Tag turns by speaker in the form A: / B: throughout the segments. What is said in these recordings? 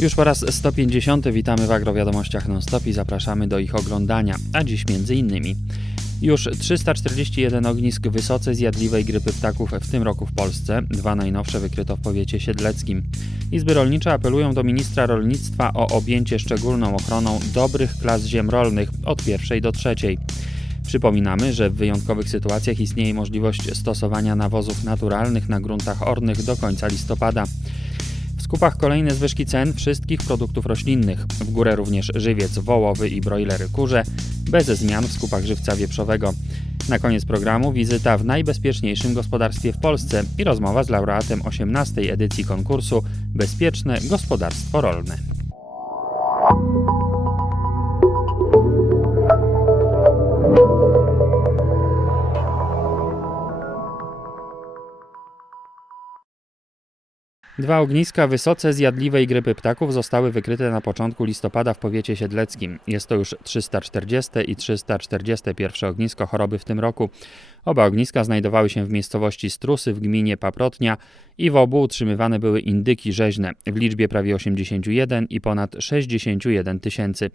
A: Już po raz 150 witamy w Agrowiadomościach non-stop i zapraszamy do ich oglądania, a dziś między innymi. Już 341 ognisk wysoce zjadliwej grypy ptaków w tym roku w Polsce, dwa najnowsze wykryto w powiecie siedleckim. Izby rolnicze apelują do ministra rolnictwa o objęcie szczególną ochroną dobrych klas ziem rolnych od pierwszej do trzeciej. Przypominamy, że w wyjątkowych sytuacjach istnieje możliwość stosowania nawozów naturalnych na gruntach ornych do końca listopada. Skupach kolejne zwyżki cen wszystkich produktów roślinnych. W górę również żywiec wołowy i brojlery kurze, bez zmian w skupach żywca wieprzowego. Na koniec programu wizyta w najbezpieczniejszym gospodarstwie w Polsce i rozmowa z laureatem 18. edycji konkursu Bezpieczne Gospodarstwo Rolne. Dwa ogniska wysoce zjadliwej grypy ptaków zostały wykryte na początku listopada w powiecie siedleckim. Jest to już 340 i 341 ognisko choroby w tym roku. Oba ogniska znajdowały się w miejscowości Strusy w gminie Paprotnia i w obu utrzymywane były indyki rzeźne w liczbie prawie 81 i ponad 61 tysięcy.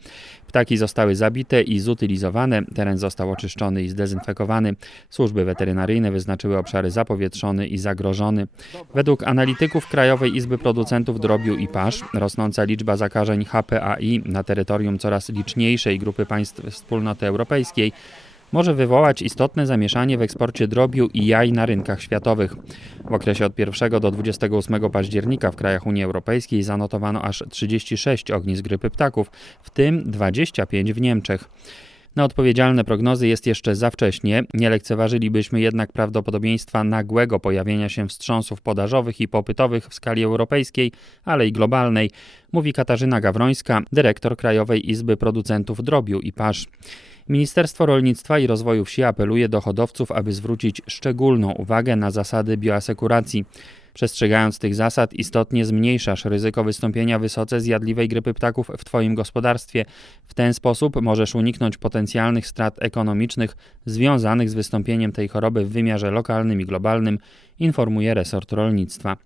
A: Ptaki zostały zabite i zutylizowane, teren został oczyszczony i zdezynfekowany. Służby weterynaryjne wyznaczyły obszary zapowietrzony i zagrożony. Według analityków Krajowej Izby Producentów Drobiu i Pasz rosnąca liczba zakażeń HPAI na terytorium coraz liczniejszej grupy państw wspólnoty europejskiej może wywołać istotne zamieszanie w eksporcie drobiu i jaj na rynkach światowych. W okresie od 1 do 28 października w krajach Unii Europejskiej zanotowano aż 36 ognisk grypy ptaków, w tym 25 w Niemczech. Na odpowiedzialne prognozy jest jeszcze za wcześnie, nie lekceważylibyśmy jednak prawdopodobieństwa nagłego pojawienia się wstrząsów podażowych i popytowych w skali europejskiej, ale i globalnej, mówi Katarzyna Gawrońska, dyrektor Krajowej Izby Producentów Drobiu i Pasz. Ministerstwo Rolnictwa i Rozwoju Wsi apeluje do hodowców, aby zwrócić szczególną uwagę na zasady bioasekuracji. Przestrzegając tych zasad, istotnie zmniejszasz ryzyko wystąpienia wysoce zjadliwej grypy ptaków w Twoim gospodarstwie. W ten sposób możesz uniknąć potencjalnych strat ekonomicznych związanych z wystąpieniem tej choroby w wymiarze lokalnym i globalnym, informuje resort rolnictwa.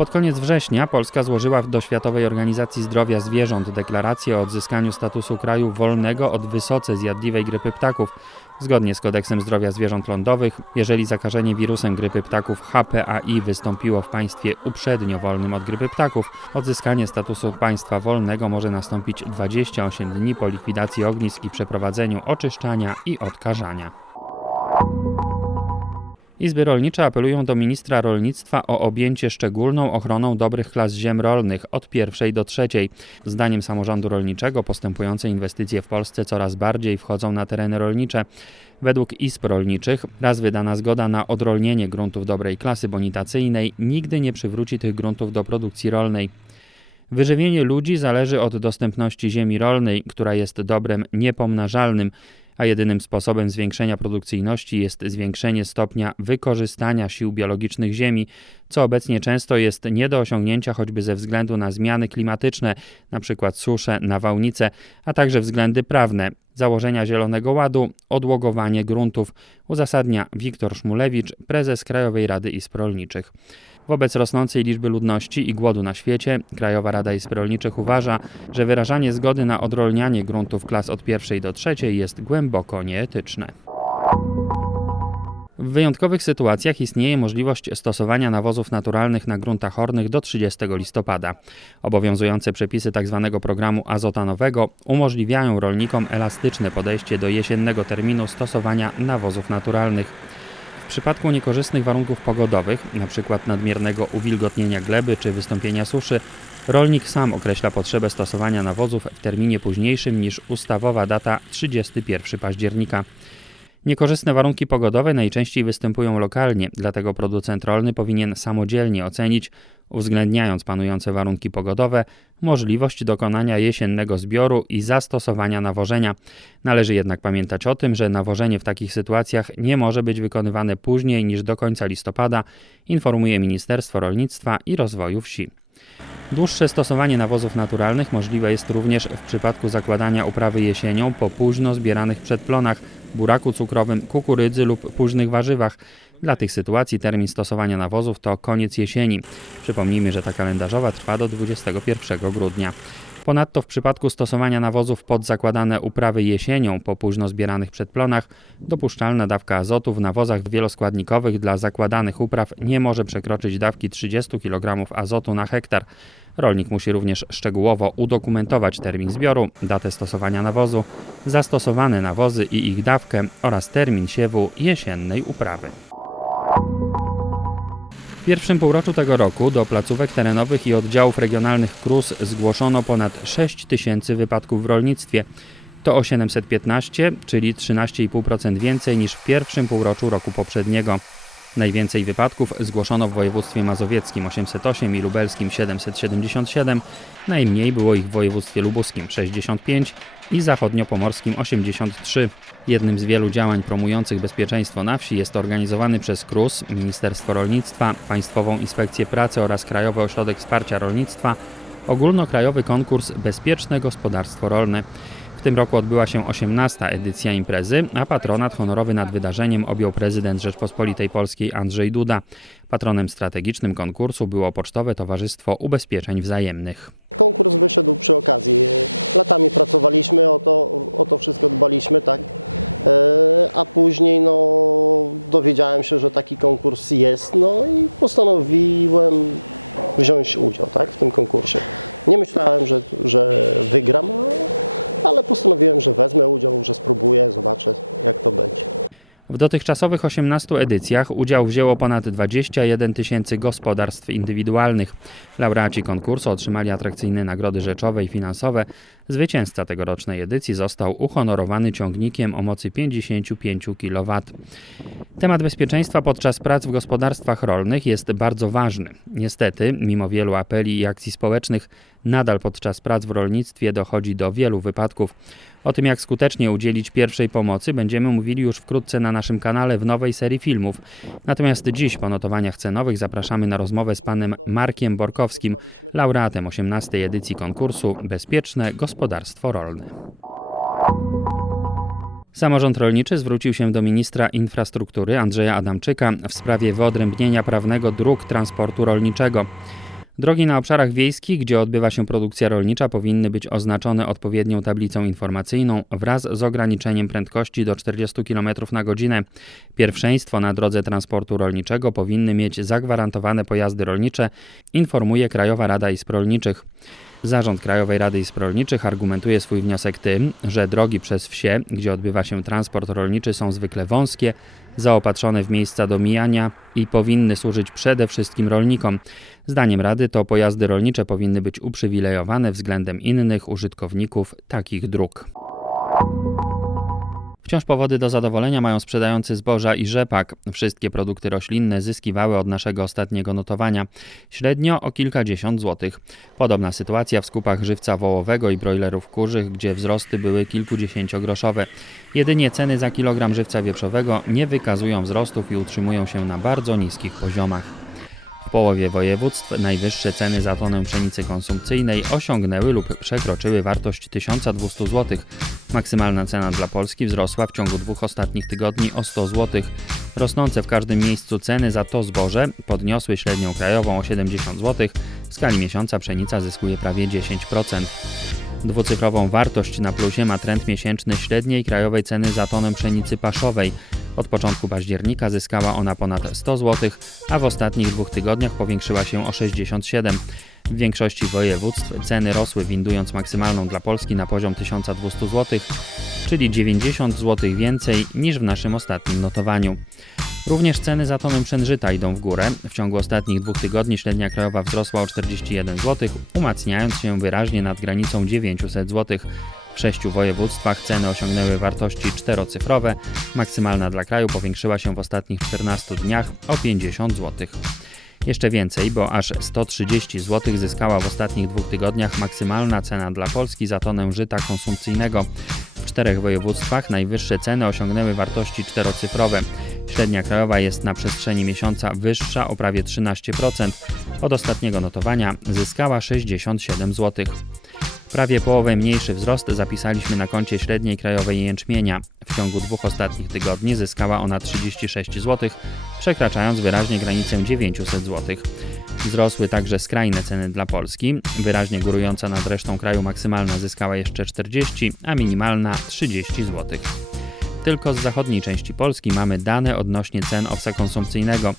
A: Pod koniec września Polska złożyła do Światowej Organizacji Zdrowia Zwierząt deklarację o odzyskaniu statusu kraju wolnego od wysoce zjadliwej grypy ptaków. Zgodnie z Kodeksem Zdrowia Zwierząt Lądowych, jeżeli zakażenie wirusem grypy ptaków HPAI wystąpiło w państwie uprzednio wolnym od grypy ptaków, odzyskanie statusu państwa wolnego może nastąpić 28 dni po likwidacji ognisk i przeprowadzeniu oczyszczania i odkażania. Izby rolnicze apelują do ministra rolnictwa o objęcie szczególną ochroną dobrych klas ziem rolnych od pierwszej do trzeciej. Zdaniem samorządu rolniczego postępujące inwestycje w Polsce coraz bardziej wchodzą na tereny rolnicze. Według izb rolniczych raz wydana zgoda na odrolnienie gruntów dobrej klasy bonitacyjnej nigdy nie przywróci tych gruntów do produkcji rolnej. Wyżywienie ludzi zależy od dostępności ziemi rolnej, która jest dobrem niepomnażalnym, a jedynym sposobem zwiększenia produkcyjności jest zwiększenie stopnia wykorzystania sił biologicznych Ziemi, co obecnie często jest nie do osiągnięcia choćby ze względu na zmiany klimatyczne, np. susze, nawałnice, a także względy prawne, założenia Zielonego Ładu, odłogowanie gruntów, uzasadnia Wiktor Szmulewicz, prezes Krajowej Rady Izb Rolniczych. Wobec rosnącej liczby ludności i głodu na świecie, Krajowa Rada Izb Rolniczych uważa, że wyrażanie zgody na odrolnianie gruntów klas od pierwszej do trzeciej jest głęboko nieetyczne. W wyjątkowych sytuacjach istnieje możliwość stosowania nawozów naturalnych na gruntach ornych do 30 listopada. Obowiązujące przepisy tzw. Tak programu azotanowego umożliwiają rolnikom elastyczne podejście do jesiennego terminu stosowania nawozów naturalnych. W przypadku niekorzystnych warunków pogodowych, np. nadmiernego uwilgotnienia gleby czy wystąpienia suszy, rolnik sam określa potrzebę stosowania nawozów w terminie późniejszym niż ustawowa data 31 października. Niekorzystne warunki pogodowe najczęściej występują lokalnie, dlatego producent rolny powinien samodzielnie ocenić, uwzględniając panujące warunki pogodowe, możliwość dokonania jesiennego zbioru i zastosowania nawożenia. Należy jednak pamiętać o tym, że nawożenie w takich sytuacjach nie może być wykonywane później niż do końca listopada, informuje Ministerstwo Rolnictwa i Rozwoju Wsi. Dłuższe stosowanie nawozów naturalnych możliwe jest również w przypadku zakładania uprawy jesienią po późno zbieranych przedplonach, buraku cukrowym, kukurydzy lub późnych warzywach. Dla tych sytuacji termin stosowania nawozów to koniec jesieni. Przypomnijmy, że ta kalendarzowa trwa do 21 grudnia. Ponadto w przypadku stosowania nawozów pod zakładane uprawy jesienią po późno zbieranych przedplonach dopuszczalna dawka azotu w nawozach wieloskładnikowych dla zakładanych upraw nie może przekroczyć dawki 30 kg azotu na hektar. Rolnik musi również szczegółowo udokumentować termin zbioru, datę stosowania nawozu, zastosowane nawozy i ich dawkę oraz termin siewu jesiennej uprawy. W pierwszym półroczu tego roku do placówek terenowych i oddziałów regionalnych KRUS zgłoszono ponad 6 tysięcy wypadków w rolnictwie. To o 715, czyli 13,5% więcej niż w pierwszym półroczu roku poprzedniego. Najwięcej wypadków zgłoszono w województwie mazowieckim 808 i lubelskim 777, najmniej było ich w województwie lubuskim 65 i zachodniopomorskim 83. Jednym z wielu działań promujących bezpieczeństwo na wsi jest organizowany przez KRUS, Ministerstwo Rolnictwa, Państwową Inspekcję Pracy oraz Krajowy Ośrodek Wsparcia Rolnictwa ogólnokrajowy konkurs Bezpieczne Gospodarstwo Rolne. W tym roku odbyła się 18. edycja imprezy, a patronat honorowy nad wydarzeniem objął prezydent Rzeczpospolitej Polskiej Andrzej Duda. Patronem strategicznym konkursu było Pocztowe Towarzystwo Ubezpieczeń Wzajemnych.
B: Konkurs wyszedł przy okazji. Latami pracowaliśmy, o to, o to wszystko dbaliśmy, tak. E, A później no, dowiedziałem się, że taki konkurs jest, no i postanowiłem wziąć udział tak, w tym konkursie. Nie myślałem, że, że wygram, ale postanowiłem, że wezmę udział, że spróbuję, zobaczę jak to będzie.
A: W dotychczasowych 18 edycjach udział wzięło ponad 21 tysięcy gospodarstw indywidualnych. Laureaci konkursu otrzymali atrakcyjne nagrody rzeczowe i finansowe. Zwycięzca tegorocznej edycji został uhonorowany ciągnikiem o mocy 55 kW. Temat bezpieczeństwa podczas prac w gospodarstwach rolnych jest bardzo ważny. Niestety, mimo wielu apeli i akcji społecznych, nadal podczas prac w rolnictwie dochodzi do wielu wypadków. O tym, jak skutecznie udzielić pierwszej pomocy, będziemy mówili już wkrótce na naszym kanale w nowej serii filmów. Natomiast dziś po notowaniach cenowych zapraszamy na rozmowę z panem Markiem Borkowskim, laureatem 18. edycji konkursu Bezpieczne Gospodarstwo Rolne. Samorząd rolniczy zwrócił się do ministra infrastruktury Andrzeja Adamczyka w sprawie wyodrębnienia prawnego dróg transportu rolniczego. Drogi na obszarach wiejskich, gdzie odbywa się produkcja rolnicza, powinny być oznaczone odpowiednią tablicą informacyjną wraz z ograniczeniem prędkości do 40 km na godzinę. Pierwszeństwo na drodze transportu rolniczego powinny mieć zagwarantowane pojazdy rolnicze, informuje Krajowa Rada Izb Rolniczych. Zarząd Krajowej Rady Izb Rolniczych argumentuje swój wniosek tym, że drogi przez wsie, gdzie odbywa się transport rolniczy, są zwykle wąskie, zaopatrzone w miejsca do mijania i powinny służyć przede wszystkim rolnikom. Zdaniem Rady to pojazdy rolnicze powinny być uprzywilejowane względem innych użytkowników takich dróg. Wciąż powody do zadowolenia mają sprzedający zboża i rzepak. Wszystkie produkty roślinne zyskiwały od naszego ostatniego notowania, średnio o kilkadziesiąt złotych. Podobna sytuacja w skupach żywca wołowego i brojlerów kurzych, gdzie wzrosty były kilkudziesięciogroszowe. Jedynie ceny za kilogram żywca wieprzowego nie wykazują wzrostów i utrzymują się na bardzo niskich poziomach. W połowie województw najwyższe ceny za tonę pszenicy konsumpcyjnej osiągnęły lub przekroczyły wartość 1200 zł. Maksymalna cena dla Polski wzrosła w ciągu dwóch ostatnich tygodni o 100 zł. Rosnące w każdym miejscu ceny za to zboże podniosły średnią krajową o 70 zł. W skali miesiąca pszenica zyskuje prawie 10%. Dwucyfrową wartość na plusie ma trend miesięczny średniej krajowej ceny za tonę pszenicy paszowej. Od początku października zyskała ona ponad 100 zł, a w ostatnich dwóch tygodniach powiększyła się o 67. W większości województw ceny rosły, windując maksymalną dla Polski na poziom 1200 zł, czyli 90 zł więcej niż w naszym ostatnim notowaniu. Również ceny za tonę pszenżyta idą w górę. W ciągu ostatnich dwóch tygodni średnia krajowa wzrosła o 41 zł, umacniając się wyraźnie nad granicą 900 zł. W sześciu województwach ceny osiągnęły wartości czterocyfrowe. Maksymalna dla kraju powiększyła się w ostatnich 14 dniach o 50 zł. Jeszcze więcej, bo aż 130 zł zyskała w ostatnich dwóch tygodniach maksymalna cena dla Polski za tonę żyta konsumpcyjnego. W czterech województwach najwyższe ceny osiągnęły wartości czterocyfrowe. Średnia krajowa jest na przestrzeni miesiąca wyższa o prawie 13%. Od ostatniego notowania zyskała 67 zł. Prawie połowę mniejszy wzrost zapisaliśmy na koncie średniej krajowej jęczmienia. W ciągu dwóch ostatnich tygodni zyskała ona 36 zł, przekraczając wyraźnie granicę 900 zł. Wzrosły także skrajne ceny dla Polski. Wyraźnie górująca nad resztą kraju maksymalna zyskała jeszcze 40, a minimalna 30 zł. Tylko z zachodniej części Polski mamy dane odnośnie cen owsa konsumpcyjnego.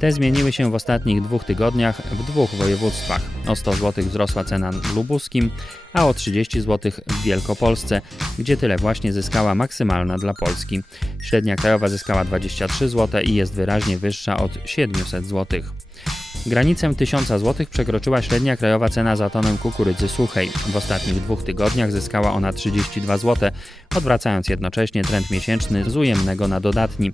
A: Te zmieniły się w ostatnich dwóch tygodniach w dwóch województwach. O 100 zł wzrosła cena w Lubuskim, a o 30 zł w Wielkopolsce, gdzie tyle właśnie zyskała maksymalna dla Polski. Średnia krajowa zyskała 23 zł i jest wyraźnie wyższa od 700 zł. Granicę 1000 zł przekroczyła średnia krajowa cena za tonę kukurydzy suchej. W ostatnich dwóch tygodniach zyskała ona 32 zł, odwracając jednocześnie trend miesięczny z ujemnego na dodatni.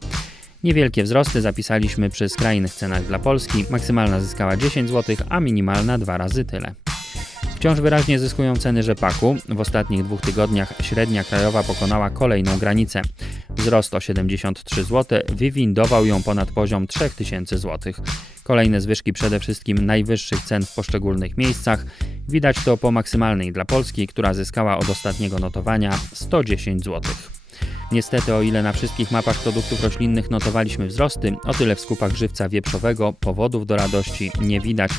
A: Niewielkie wzrosty zapisaliśmy przy skrajnych cenach dla Polski. Maksymalna zyskała 10 zł, a minimalna dwa razy tyle. Wciąż wyraźnie zyskują ceny rzepaku. W ostatnich dwóch tygodniach średnia krajowa pokonała kolejną granicę. Wzrost o 73 zł wywindował ją ponad poziom 3000 zł. Kolejne zwyżki przede wszystkim najwyższych cen w poszczególnych miejscach. Widać to po maksymalnej dla Polski, która zyskała od ostatniego notowania 110 zł. Niestety, o ile na wszystkich mapach produktów roślinnych notowaliśmy wzrosty, o tyle w skupach żywca wieprzowego powodów do radości nie widać.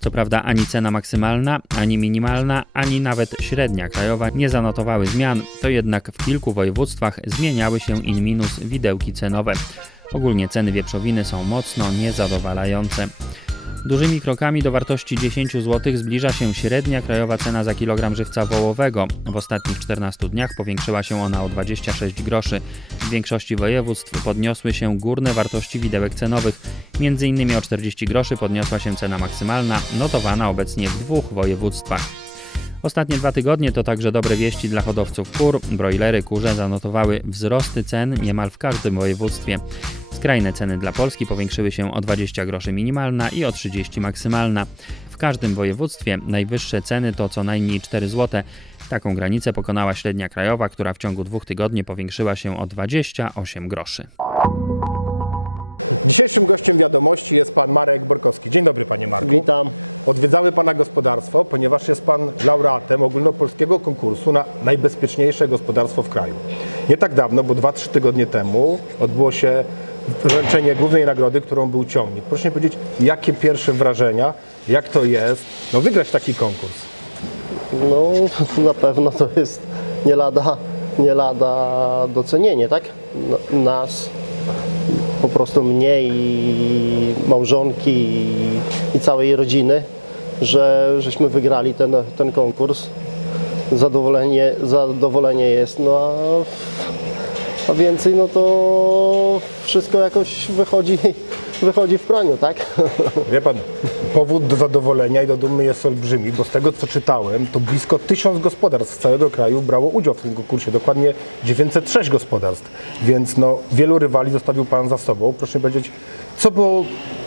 A: Co prawda ani cena maksymalna, ani minimalna, ani nawet średnia krajowa nie zanotowały zmian, to jednak w kilku województwach zmieniały się in minus widełki cenowe. Ogólnie ceny wieprzowiny są mocno niezadowalające. Dużymi krokami do wartości 10 zł zbliża się średnia krajowa cena za kilogram żywca wołowego. W ostatnich 14 dniach powiększyła się ona o 26 groszy. W większości województw podniosły się górne wartości widełek cenowych. Między innymi o 40 groszy podniosła się cena maksymalna, notowana obecnie w dwóch województwach. Ostatnie dwa tygodnie to także dobre wieści dla hodowców kur. Brojlery kurze zanotowały wzrosty cen niemal w każdym województwie. Skrajne ceny dla Polski powiększyły się o 20 groszy minimalna i o 30 maksymalna. W każdym województwie najwyższe ceny to co najmniej 4 zł. Taką granicę pokonała średnia krajowa, która w ciągu dwóch tygodni powiększyła się o 28 groszy.
C: Dzisiejszym gościem wiadomości jest pan Marek Borkowski. Dzień dobry panie Marku.
B: Witam.
C: Odwiedzały pana gospodarstwo, ponieważ jest pan laureatem ogólnopolskiego konkursu na najbezpieczniejsze gospodarstwo w kraju. Nie tak dawno, bo 2-3 tygodnie temu odbyło się wręczenie głównej nagrody, którą był ciągnik. Proszę mi powiedzieć, jakie pierwsze wrażenia, jak to jest, no wygrać taki konkurs.
B: No na pewno to jest nie lada, nie lada docenienie, tak? Nas, po prostu mnie i małżonki i, i całej rodziny, że żeśmy wygrali ten, ten konkurs. Zadowolenie, zadowolenie jest, no a, a więcej no to wszystko jakoś wychodzi, wychodzi w praniu, tak?
C: Wie pan, powód do zadowolenia i do dumy jest olbrzymi, bo z tego co czytałem, to blisko tysiąc gospodarstw z całego kraju brało udział w tym konkursie, dokładnie 906 gospodarstw, więc no, wielu rywali zostawił pan za sobą. Proszę mi powiedzieć, co było,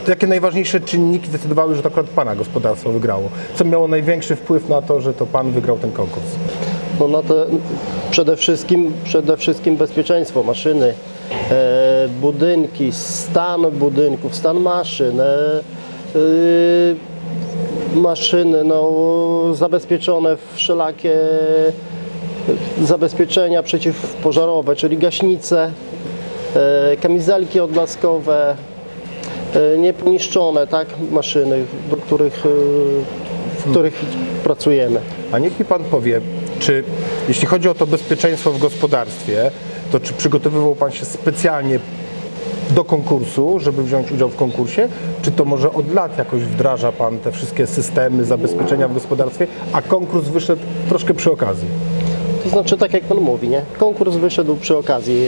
C: jakie najważniejsze czynniki zdecydowały, że to akurat pana gospodarstwo wygrało? Co miało największy wpływ na to, że to pan wygrał ten konkurs?
B: No na te, przede, wszystkim, przede wszystkim bezpieczeństwo maszyny, e, budynki, stan budynków, stan maszyn, e, e, maszyny no, zabezpieczone wszelakie zabezpieczenia przeciwpożarowe, czyli gaśnice, e, kamizelki odblaskowe, e, nieponiszczone tak, maszyny, do których, w których pracujemy.
C: A niech mi pan powie, czy jeśli chodzi o to bezpieczeństwo w gospodarstwie, to czy przygotowywał pan się specjalnie do konkursu, żeby wziąć udział w konkursie, czy to może od lat jakoś wdraża pan te wszystkie systemy zabezpieczenia w gospodarstwie, a konkurs wyszedł troszkę przy okazji?
B: To znaczy, tak jak Pan mówi, nie? konkurs wyszedł przy okazji.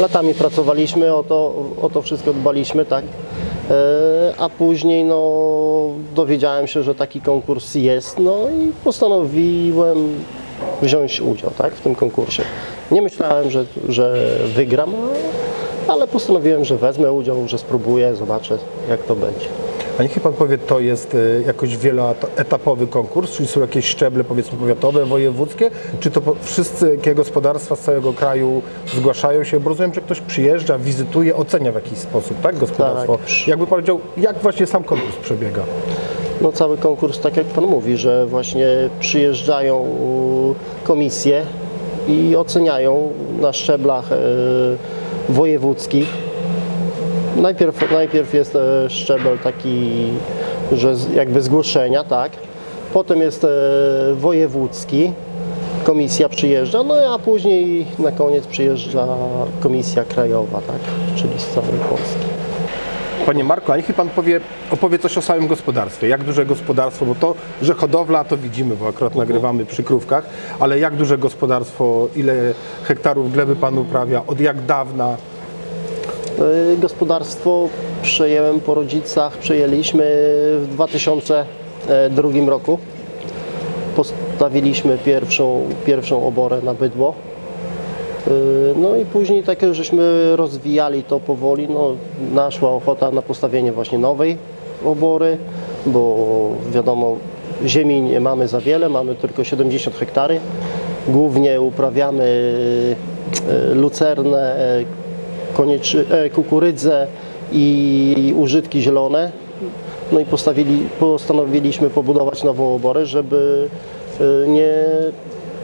B: Latami pracowaliśmy, o to, o to wszystko dbaliśmy, tak? E, A później no, dowiedziałem się, że taki konkurs jest, no i postanowiłem wziąć udział tak, w tym konkursie. Nie myślałem, że, że wygram, ale postanowiłem, że wezmę udział, że spróbuję, zobaczę jak to będzie.
C: A niech pan powie, to jest y, jakoś wieloetapowy konkurs, czyli są jakieś szczeble powiedzmy powiatowe, wojewódzkie, czy to jakie gospodarstwa z całego kraju zgłaszają się, bo rozumiem, że ktoś przyjeżdża, wizytuje, ocenia w jakiś sposób, tak, gospodarstwo.
B: Tak.
C: Jakby powiedział, jak właśnie sam konkurs przebiega?
B: No cały konkurs, tak jak Pan mówi, że właśnie przyjeżdżają y, komisje i oceniają na szczeblach y, wojewódzkich. Najpierw, najpierw jest e, szczebel taki, że jakby zgłoszenia, tak. Potem jest e, wojewódzki, komisja przyjeżdża, no a później na koniec przyjeżdża komisja krajowa, tak, czyli z całej Polski.
C: Panie Marku, a niech Pan powie, opowie coś o samym gospodarstwie. Jak duże gospodarstwo, bo to, że hodowla to widzimy, bo akurat nagrywamy przy krówkach, ale jak duże gospodarstwo, ile hektarów gleby Pan uprawia, od jak dawna?
B: Y, Gospodarstwo przejęłem po rodzicach, przejęliśmy w 2002 roku. Postawiliśmy pierwszą, pierwszą oborę na bydło. Y, No i później tak jak żeśmy rozwijali to powoli, no, naszła ochota na postawienie właśnie nowej obory, bo wiadomo, ziemi nie mamy za wiele, mamy tylko 70 hektary. Głównie uprawiamy y, lucernę, konieczy, e, kukurydzę i użytki zielone. No i postanowiliśmy pobudować nową oborę, żeby nie,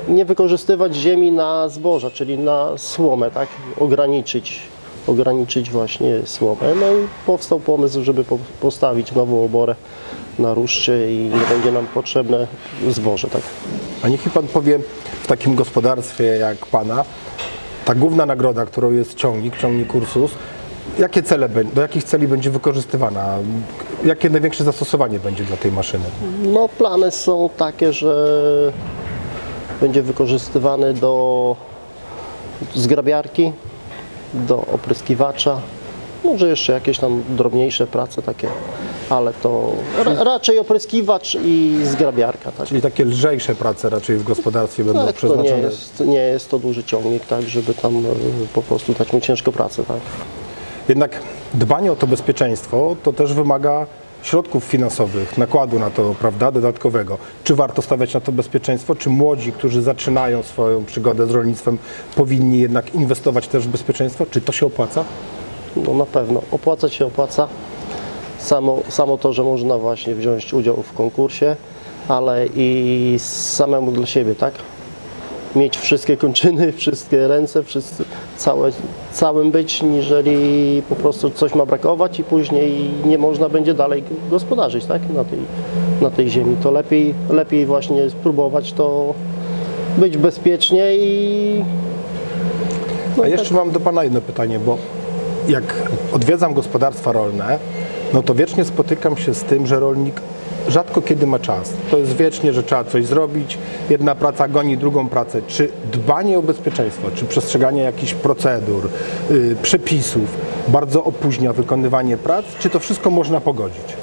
B: nie wykorzystywać ziemi na zboża, czyli na słomę, tak? Ograniczyć, ograniczyć właśnie słomę. No i powstał pomysł, żeby po, postawić nową oborę na ruszcie i nie będzie nam potrzebne zboże, tak?
C: A niech mi Pan powie, w takim gospodarstwie jak Pana, ta główna nagroda, którą jest ciągnik, ciągnik Ursus, jakie cele, do jakich celi będzie wykorzystywana? Jakie największe zastosowanie będzie dla tej maszyny?
B: No, plany są takie, że będzie wykorzystywany do zgrabiarki, do opryskiwacza, może jeszcze jakieś tam drobniejsze prace takie, ale to ra, raczej opryskiwacz i zgrabiarka. Tak.
C: Czyli takie lżejsze prace raczej w gospodarstwie będą
B: Tak, to nie
C: przeznaczone.
B: jest, nie jest to duży ciągnik, tak, żeby tam e, po prostu dać mu ciężko pracę. Tak.
C: Jednak dbanie o to bezpieczeństwo to też wymaga środków finansowych, nakładu na to, prawda, dodatkowego. Czy warto stawiać na to bezpieczeństwo? Czy młodzi, którzy zaczynają swoją przygodę z rolnictwem, powinni jednak inwestować też w bezpieczeństwo? Czy to się opłaca?
B: No na pewno, opłacać się opłaca. Samo, samo to, że można właśnie wziąć udział w konkursie, ale i samemu dla siebie, tak? Mieć wszystkie kończyny, wszystkie ręce, wszyscy, całe, całym być, niżeli po prostu coś ma brakować i później nie można będzie dalej gospodarzyć, tak? Na tej, na tej ziemi. To lepiej, lepiej właśnie spróbować to być bezpiecznie i
C: A jeszcze mam do Pana jedno pytanie, bo jak odwiedzam gospodarstwa rolne, no to wiecznie spotykam się z tym, że rolnik rzadko kiedy ma czas. To jest wiecznie, że trzeba coś zrobić, jedna praca goni drugą pracę. Czy dbanie o bezpieczeństwo, czy przestrzeganie jakichś procedur, yy, przepisów bardzo opóźnia wykonywanie prac, czy to wszystko można pogodzić?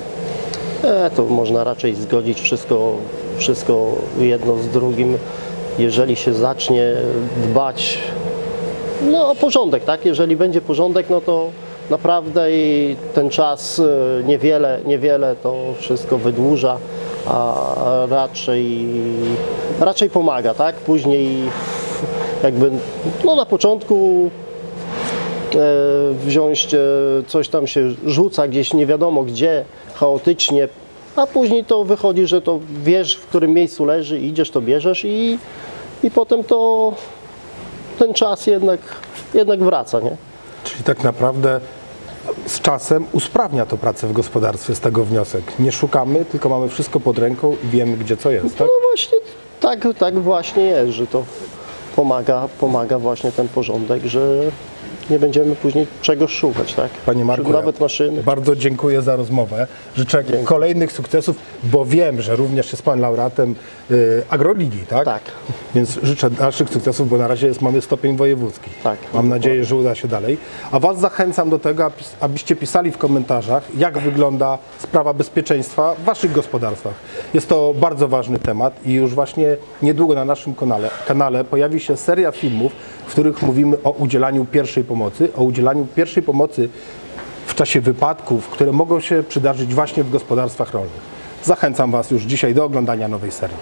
B: E, to można raczej zgodzić wszystko, wszystko jedno z drugim, jeżeli się zacznie dbać no, o porządek, tak? Jeżeli będzie porządek, no to naprawdę i ten czas e, niewiele, niewiele to wszystko wydłuża, a raczej, raczej pomaga, tak? Później jakby no na początku e, wziąć e, coś tam się rzuca gdzieś nie wiadomo gdzie, chaotycznie, a później to wychodzi, że to wiesz w którym miejscu leży, idziesz to bierzesz i, i potem to ten czas jednak, jednak wraca, nie?
C: Czyli tak naprawdę z czasem usprawnia to pracę w gospodarstwie, z tego wniosek. Nie szukamy, tylko mamy wszystko pod ręką i wiemy, gdzie co jest, tak?
B: No właśnie tak, tak właśnie jest, że to pomaga, pomaga właśnie ten porządek, że nie będziemy później czegoś szukać, tak?
C: Panie Marku,
B: Nawet maszyny.
C: bardzo dziękuję za rozmowę. Życzę kolejnych sukcesów, bo wiem, że również jest Pan laureatem y, Agroligi, tak?
B: Tak.
C: Więc życzę dalszych sukcesów, bo na razie jest, mamy stopień wojewódzki.
B: Tak,
C: Mam nadzieję, że uda się dalej. A Was zachęcam do tego, abyście pisali w komentarzach, jak wygląda sprawa bezpieczeństwa w Waszych gospodarstwach. Jest to bardzo ważny temat i już właśnie niedługo na naszym kanale, kanale pojawi się seria filmów, w których mówimy o udzielaniu pierwszej pomocy, o udzielaniu pierwszej pomocy w czasie wypadków, które mogą się przydarzyć właśnie w gospodarstwach rolnych. Zachęcam Was już dzisiaj do oglądania nowej serii.